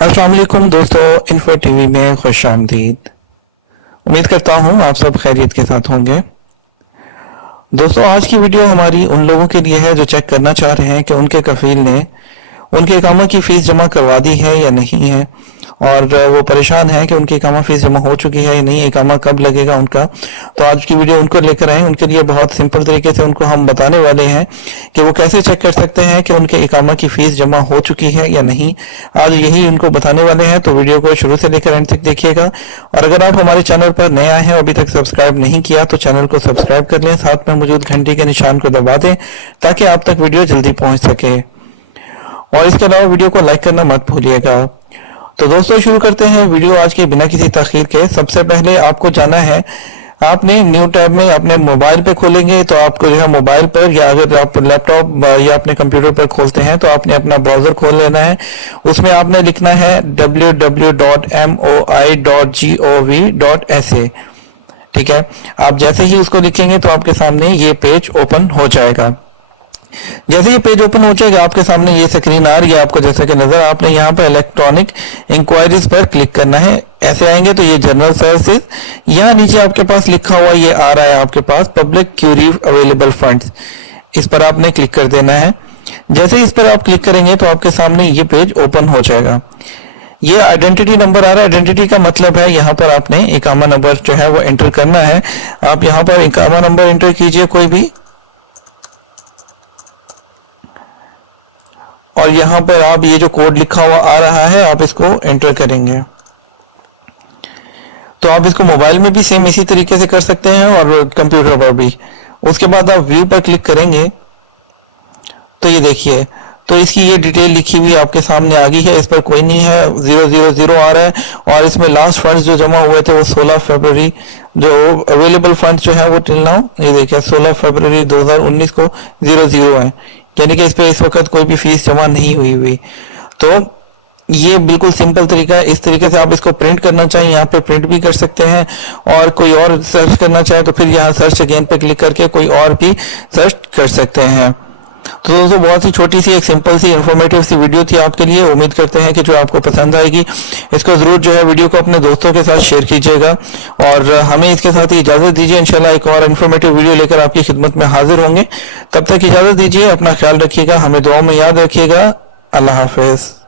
अस्सलाम वालेकुम दोस्तों, इन्फो टीवी में खुश आमदीद। उम्मीद करता हूँ आप सब खैरियत के साथ होंगे। दोस्तों, आज की वीडियो हमारी उन लोगों के लिए है जो चेक करना चाह रहे हैं कि उनके कफील ने उनके इकामा की फीस जमा करवा दी है या नहीं है, और वो परेशान है कि उनकी इकामा फीस जमा हो चुकी है या नहीं, इकामा कब लगेगा उनका। तो आज की वीडियो उनको लेकर आए। उनके लिए बहुत सिंपल तरीके से उनको हम बताने वाले हैं कि वो कैसे चेक कर सकते हैं कि उनके इकामा की फीस जमा हो चुकी है या नहीं। आज यही उनको बताने वाले हैं, तो वीडियो को शुरू से लेकर एंड तक देखिएगा। और अगर आप हमारे चैनल पर नए आए हैं और अभी तक सब्सक्राइब नहीं किया तो चैनल को सब्सक्राइब कर लें, साथ में मौजूद घंटी के निशान को दबा दें ताकि आप तक वीडियो जल्दी पहुंच सके। और इसके अलावा वीडियो को लाइक करना मत भूलिएगा। तो दोस्तों, शुरू करते हैं वीडियो आज के बिना किसी ताखीर के। सबसे पहले आपको जाना है, आपने न्यू टैब में अपने मोबाइल पे खोलेंगे तो आपको जो है मोबाइल पर, या अगर आप लैपटॉप या अपने कंप्यूटर पर खोलते हैं तो आपने अपना ब्राउजर खोल लेना है। उसमें आपने लिखना है www.moi.gov.sa। ठीक है, आप जैसे ही उसको लिखेंगे तो आपके सामने ये पेज ओपन हो जाएगा। जैसे ये पेज ओपन हो जाएगा आपके सामने ये स्क्रीन आ रही है आपको, जैसे कि नजर। आपने यहाँ पर इलेक्ट्रॉनिक इंक्वायरीज पर क्लिक करना है। ऐसे आएंगे तो ये जनरल सर्विसेज, यहाँ नीचे आपके पास लिखा हुआ ये आ रहा है आपके पास पब्लिक क्यूरी अवेलेबल फंड्स, इस पर आपने क्लिक कर देना है। जैसे इस पर आप क्लिक करेंगे तो आपके सामने ये पेज ओपन हो जाएगा। ये आइडेंटिटी नंबर आ रहा है। आइडेंटिटी का मतलब है यहाँ पर आपने इकामा नंबर जो है वो एंटर करना है। आप यहाँ पर इकामा नंबर एंटर कीजिए कोई भी, और यहाँ पर आप ये जो कोड लिखा हुआ आ रहा है आप इसको एंटर करेंगे। तो आप इसको मोबाइल में भी सेम इसी तरीके से कर सकते हैं और कंप्यूटर पर भी। उसके बाद आप व्यू पर क्लिक करेंगे तो ये देखिए, तो इसकी ये डिटेल लिखी हुई आपके सामने आ गई है। इस पर कोई नहीं है, 000 आ रहा है। और इसमें लास्ट फंड्स जो जमा हुए थे वो 16 फरवरी, जो अवेलेबल फंड्स जो है वो टिल नाउ ये देखिए 16 फरवरी 2019 को 00 है, यानी कि इस पे इस वक्त कोई भी फीस जमा नहीं हुई। तो ये बिल्कुल सिंपल तरीका है। इस तरीके से आप इसको प्रिंट करना चाहें यहाँ पे प्रिंट भी कर सकते हैं, और कोई और सर्च करना चाहे तो फिर यहाँ सर्च अगेन पे क्लिक करके कोई और भी सर्च कर सकते हैं। तो दोस्तों, बहुत ही छोटी सी एक सिंपल सी इंफॉर्मेटिव सी वीडियो थी आपके लिए। उम्मीद करते हैं कि जो आपको पसंद आएगी। इसको जरूर जो है वीडियो को अपने दोस्तों के साथ शेयर कीजिएगा, और हमें इसके साथ ही इजाजत दीजिए। इंशाल्लाह एक और इंफॉर्मेटिव वीडियो लेकर आपकी खिदमत में हाजिर होंगे। तब तक इजाजत दीजिए, अपना ख्याल रखिएगा, हमें दुआओं में याद रखिएगा। अल्लाह हाफिज।